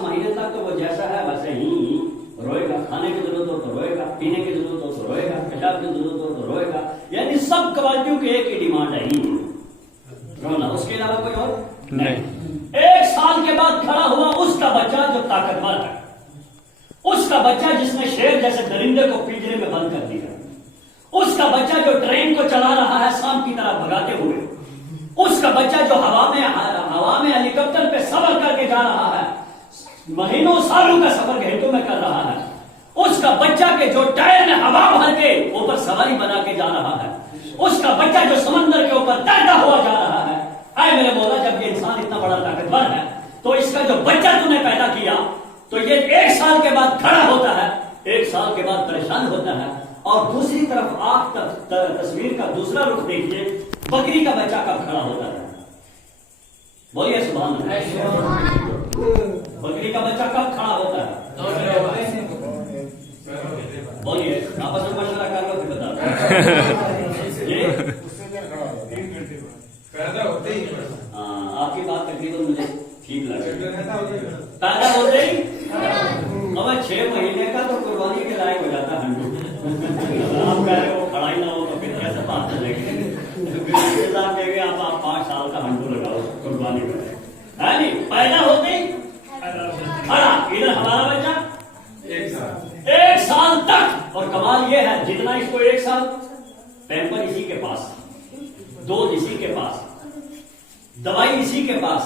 مہینے تک تو وہ جیسا ہے ویسے ہی روئے گا. کھانے کی ضرورت ہو تو روئے گا, پینے کی ضرورت ہو تو روئے گا, پیشاب کی ضرورت ہو تو روئے گا. یعنی سب قبائلیوں کے ایک ہی ڈیمانڈ ہے ہی رونا, اس کے علاوہ کوئی اور نہیں. 1 سال کے بعد کھڑا ہوا اس کا بچہ جو طاقتور ہے, اس کا بچہ جس نے شیر جیسے درندے کو پنجرے میں بند کر دیا, اس کا بچہ جو ٹرین کو چلا رہا ہے شام کی طرح بھگاتے ہوئے, اس کا بچہ جو ہوا میں ہیلی کاپٹر پہ سفر کر کے جا رہا ہے, مہینوں سالوں کا سفر گھنٹوں میں کر رہا ہے, اس کا بچہ کے جو ٹائر میں ہوا بھر کے اوپر سواری بنا کے جا رہا ہے, اس کا بچہ جو سمندر کے اوپر تیرتا ہوا جا رہا ہے. اے میرے مولا, جب یہ انسان اتنا بڑا طاقتور ہے تو اس کا جو بچہ تو نے پیدا کیا تو یہ 1 سال کے بعد کھڑا ہوتا ہے, 1 سال کے بعد پریشان ہوتا ہے. اور دوسری طرف آپ تصویر کا دوسرا رخ دیکھیے, بکری کا بچہ کب کھڑا ہوتا ہے؟ بولیے سبحان اللہ. بکری کا بچہ کب کھڑا ہوتا ہے؟ بولیے, آپس میں مشورہ کر لو پھر بتا. آپ کی بات تقریباً مجھے ٹھیک لگا. پیدا ہوتے ہی 6 مہینے کا تو قربانی کے لائق ہو جاتا ہے. آپ کہہ رہے ہو کھڑا ہی نہ ہو تو پھر کیسے بات چلے گی؟ آپ کہیں گے آپ 5 سال کا ہنڈو لگاؤ قربانی کرے. پیدا ہوتے ہی کھڑا. ادھر ہمارا بچہ 1 سال تک. اور کمال یہ ہے جتنا اس کو 1 سال, پیمپر اسی کے پاس, دودھ اسی کے پاس, دوائی اسی کے پاس,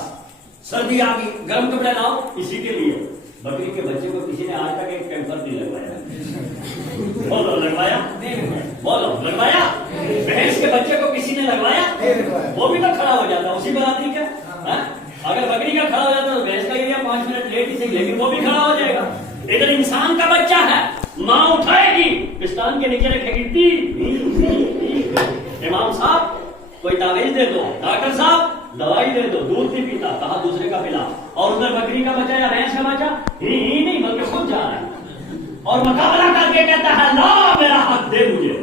سردی آ گئی گرم کپڑے لاؤ اسی کے لیے. بکری کے بچے کو کسی نے آج تک ایک پیمپر نہیں لگوایا. بولو لگوایا؟ بولو لگوایا؟ بھینس کے بچے کو کسی نے لگوایا؟ وہ بھی تو کھڑا ہو جاتا اسی برادری کا. اگر بکری کا کھڑا ہو جاتا تو بھینس کا ایریا 5 منٹ لیٹ ہی صحیح, لیکن وہ بھی کھڑا ہو جائے گا. ادھر انسان کا بچہ ہے, ماں اٹھائے گی, پستان کے نیچے رکھے گی. امام صاحب کوئی تعویذ دے دو, ڈاکٹر صاحب دوائی دے دو, دودھ نہیں پیتا, کہا دوسرے کا پلا. اور ادھر بکری کا بچہ یا بھینس کا بچہ ہی نہیں بلکہ خود جا رہا ہے اور مقابلہ کر کے کہتا ہے لا میرا حق دے مجھے.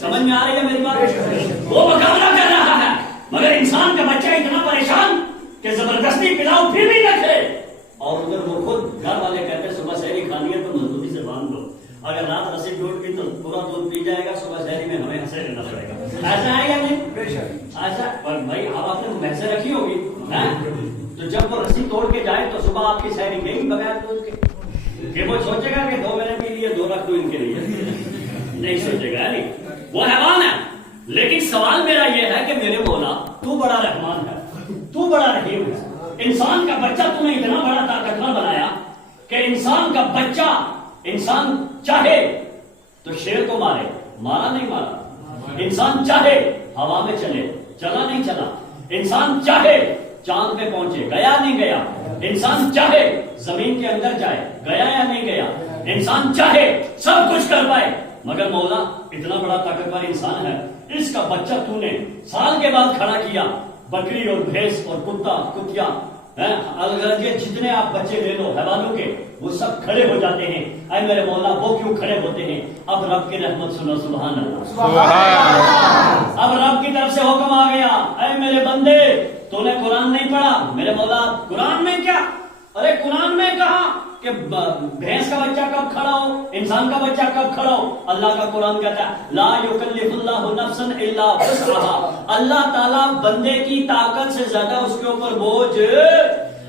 سمجھ میں آ رہی ہے میری بات؟ وہ مقابلہ کر رہا ہے, مگر انسان کا بچہ اتنا پریشان کہ زبردستی پلاؤ پھر بھی نہ کھے. اور ادھر وہ خود گھر والے کہتے ہیں صبح سحری کھانی ہے تو مضبوطی سے باندھ دو, اگر رات رسی ٹوٹ گئی تو پورا دودھ پی جائے گا, صبح سحری میں ہمیں ہنسے رہنا پڑے گا. ایسا ہے یا نہیں؟ ایسا. اور بھائی اب آپ نے بھینسیں رکھی ہوگی, تو جب وہ رسی توڑ کے جائے تو صبح آپ کی سحری گئی بغیر دودھ کے, کہ وہ سوچے گا کہ 2 مہینے کے لیے 2 رکھ دو ان کے لیے, نہیں سوچے گا. نہیں, وہ حیوان ہے. لیکن سوال میرا یہ ہے کہ میرے مولا تو بڑا رحمان ہے, تو بڑا رحیم ہے. انسان کا بچہ تو نے اتنا بڑا طاقتور بنایا کہ انسان کا بچہ, انسان چاہے تو شیر کو مارے, مارا نہیں مارا. انسان چاہے ہوا میں چلے, چلا نہیں چلا. انسان چاہے چاند پہ پہنچے, گیا نہیں گیا. انسان چاہے زمین کے اندر جائے, گیا یا نہیں گیا. انسان چاہے سب کچھ کر پائے, مگر مولا اتنا بڑا طاقتور انسان ہے, اس کا بچہ تو نے سال کے بعد کھڑا کیا. بکری اور بھینس اور کتا کتیا یہ جتنے آپ بچے لے لو حیوانوں کے, وہ سب کھڑے ہو جاتے ہیں. اے میرے مولا وہ کیوں کھڑے ہوتے ہیں؟ اب رب کی رحمت سنو, سبحان اللہ. اب رب کی طرف سے حکم آ گیا, اے میرے بندے تو نے قرآن نہیں پڑھا. میرے مولا قرآن میں کیا, ارے قرآن میں کہا کہ بھینس کا بچہ کب کھڑا ہو, انسان کا بچہ کب کھڑا ہو. اللہ کا قرآن کہتا ہے لا یکلف اللہ نفسا الا وسعها. اللہ تعالیٰ بندے کی طاقت سے زیادہ اس کے اوپر بوجھ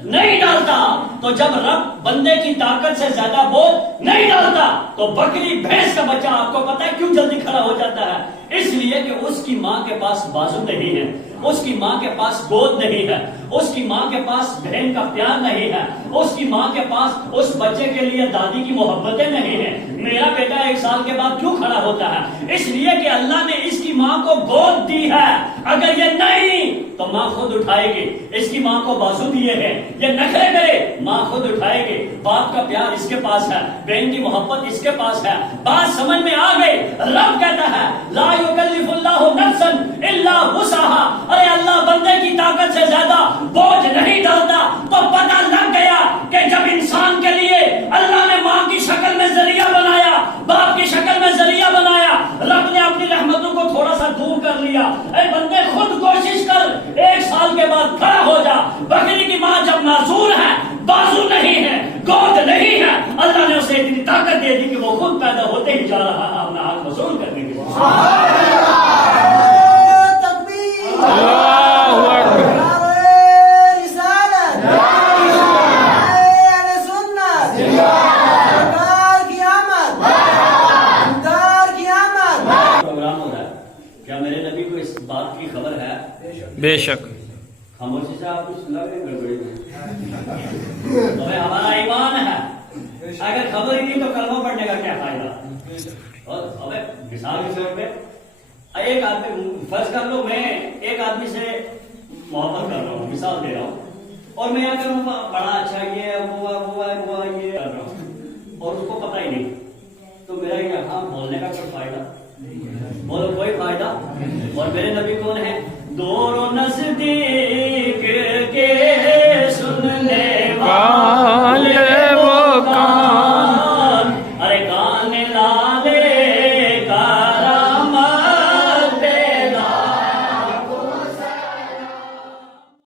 نہیں ڈالتا. تو جب رب بندے کی طاقت سے زیادہ بوجھ نہیں ڈالتا تو بکری بھینس کا بچہ آپ کو پتا ہے کیوں جلدی کھڑا ہو جاتا ہے؟ اس لیے کہ اس کی ماں کے پاس بازو نہیں ہے, اس کی ماں کے پاس گود نہیں ہے, اس کی ماں کے پاس بہن کا پیار نہیں ہے, اس کی ماں کے پاس اس بچے کے لیے دادی کی محبتیں نہیں ہیں. میرا بیٹا 1 سال کے بعد کیوں کھڑا ہوتا ہے؟ اس لیے کہ اللہ نے اس کی ماں کو گود دی ہے. اگر یہ نہیں تو ماں خود اٹھائے گی. اس کی ماں کو بازو دیے ہیں, یہ نخرے کرے ماں خود اٹھائے گی. باپ کا پیار اس کے پاس ہے, بہن کی محبت اس کے پاس ہے. بات سمجھ میں آ گئی؟ رب کہتا ہے لا یکلف اللہ نفسا الا وسعها. ارے اللہ بندے کی طاقت سے زیادہ بوجھ نہیں ڈالتا. تو پتہ لگ گیا کہ جب انسان کے لیے اللہ نے ماں کی شکل میں ذریعہ بنایا, باپ کی شکل میں ذریعہ بنایا, رب نے اپنی رحمتوں کو تھوڑا سا دور کر لیا. اے بندے خود کوشش کر, 1 سال کے بعد کھڑا ہو جا. بکری کی ماں جب معذور پروگرام ہو رہا ہے، کیا میرے نبی کو اس بات کی خبر ہے؟ بے شک خاموشی سے آپ کچھ لگے گڑبڑی ہمیں ہمارا ایمان ہے، اگر خبر ہی نہیں تو کلمہ پڑھنے کا کیا فائدہ؟ اور ہمیں مثال کے طور پہ ایک آدمی فرض کر لو، میں ایک آدمی سے محبت کر رہا ہوں، مثال دے رہا ہوں، اور میں اگر بڑا اچھا یہ وہ یہ کر رہا ہوں اور اس کو پتہ ہی نہیں، تو میرا یہاں بولنے کا کوئی فائدہ؟ بولو کوئی فائدہ؟ اور میرے نبی کون ہے؟ دور و نزدیک